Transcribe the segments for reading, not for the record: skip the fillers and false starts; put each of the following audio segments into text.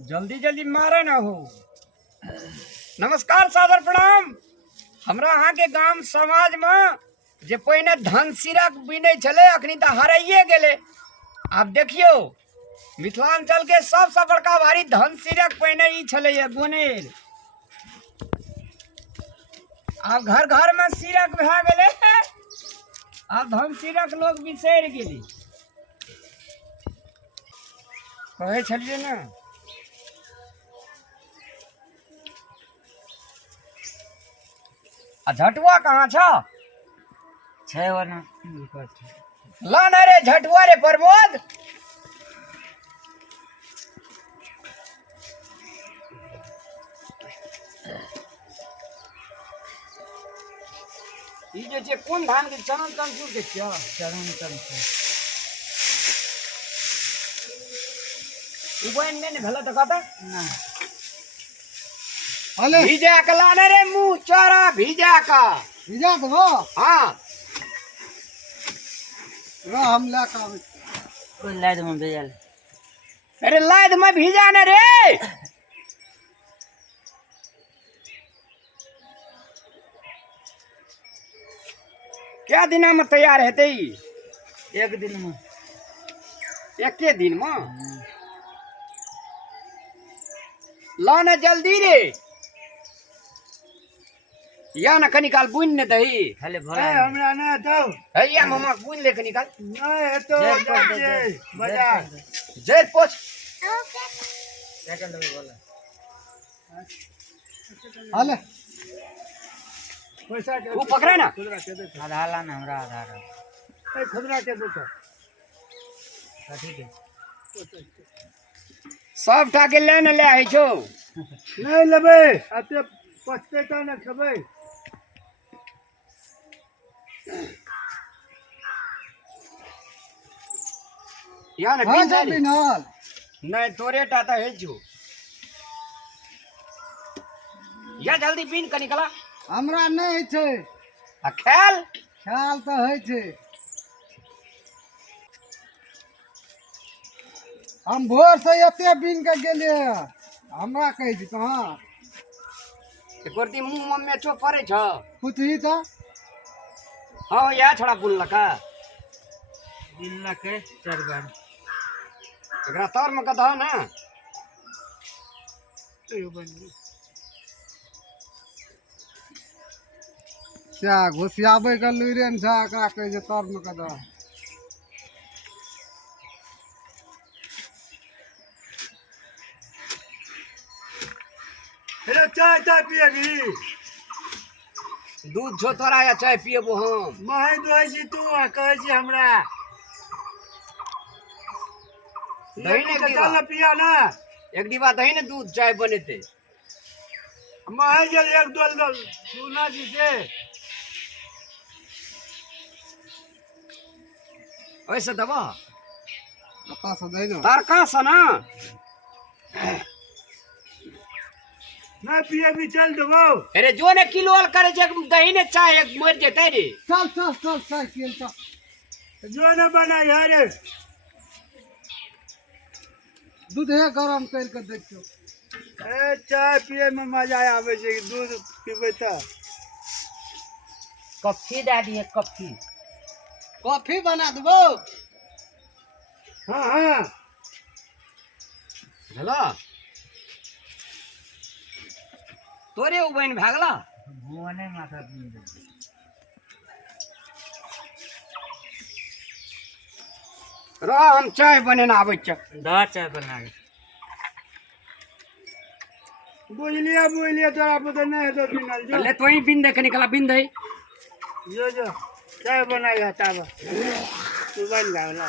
जल्दी जल्दी मारे ना हो। नमस्कार, सादर प्रणाम। हमरा अहाँ के गांव समाज में जे पहिने धन सिरक बिनै छले अखनी तो हराइए गेले। आप देखियो मिथिलांचल के सबसे बड़का भारी धन सिरक पहिने ई छले गोनेर। अब घर घर में सिरक भए गेले। अब धन सिरक लोग बिसरि गेली। कहे छलिए ना आ झटुआ कहाँ छ? छै वरना ला ना रे झटुआ रे प्रमोद। ई जे छै कोन धान के चरण तंसुर के छिया? चरण तन छै। उबैन ने भेला त कहता ना अले भिजा के लाने रे मुंह चारा भिजा का। भिजा देबो हाँ रो हम ला के आबै छी। कोई लाद में भेजल अरे लाद में भिजा ना रे। क्या दिना में तैयार हेते ई? एक दिन में। एके दिन में ला ना जल्दी रे। या ना कनी काल बुन ने दही। खाली ए भरा हमरा ना दो हैया मामा बुन ले कनी काल। नहीं एतो जाके बाजार जय पोछ। सेकंड में बोला अले पैसा के वो पकड़े ना। खुदरा के दे आधा ला ना हमरा आधा ला। ए खुदरा के दे ठीक है। सब टा के ले न ले आइ छौ। नहीं लेबे अते पछते त न खेबै। या ना हां बिन जा दे। बिनल नहीं तोरे टा त हे छौ। या जल्दी बिन कनी कला हमरा नहीं छै। आ खेल। ख्याल तो है छै। हम भोर से एते बिन के गेलिए हमरा कहि दी कहाँ एकोरती मुंह में चो पड़े छ। पुछही तो हां या छोड़ा बुल लका। दिन ला के 4 बार एकरा तर में कदह ना। क्या घुसियाबै के लुइरे न छ एकरा कहि जे तर में कदह। हेलो चाय चाय पिएगी दूध छो तोरा या चाय पिएबो हम। महे दोहै छी तू आ कहै छी हमरा दही ने चल न पिया ना। एक डिब्बा दही ने दूध चाय बनेते। महे गेल एक दोल दोल तू ना जी से ऐसे दबा पता से दे ना तरका से ना। ना पिए भी चल देबो। अरे जो ने किलोल करे छै दही ने चाय एक मर जेतै रे। चल चल चल चल पिए चल जो न बनाई अरे दूध है गरम कर के देखियो। ए चाय पिए में मजा आवे छै दूध पीबै त। कॉफी दे दिए कॉफी। कॉफी बना देबो। हां हां हेलो तोरे उबैन भए गेला। भुवने माथा दिन दे। रह हम चाय बनेना आबै छ। दा चाय बना के बुझलिए तोरा पता नहीं है तो बिनल जो ले तोही बिन दे कनी कला बिन दे। जो जो चाय बनाई हटाब तू बन लागला।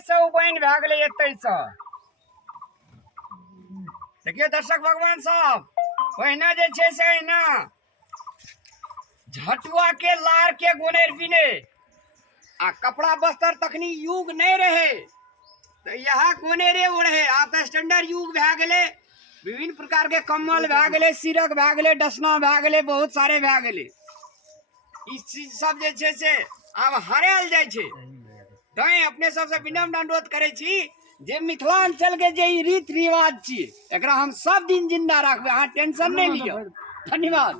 से उबैन भए गेलै एतै से। देखिए दर्शक भगवान साहब पहिने जे छै से अहिना झटुआ के लार के गोनेर बिने आ कपड़ा बस्तर तखनी युग नहीं रहे तो यहाँ गोनेरे ओढ़े। आब तो स्टैंडर्ड युग भए गेले। विभिन्न प्रकार के कम्बल भए गेले, सिरक भए गेले, डसना भए गेले, बहुत सारे भए गेले। ई चीज सब जे छै से आब हरायल जाइ छै। तैं अपने सबसे विनम्र अनुरोध करे छी जे मिथिलांचल के जे ई रीत रिवाज छियै एकरा हम सब दिन जिंदा रखबै, अहाँ टेंशन नहीं लियो। धन्यवाद।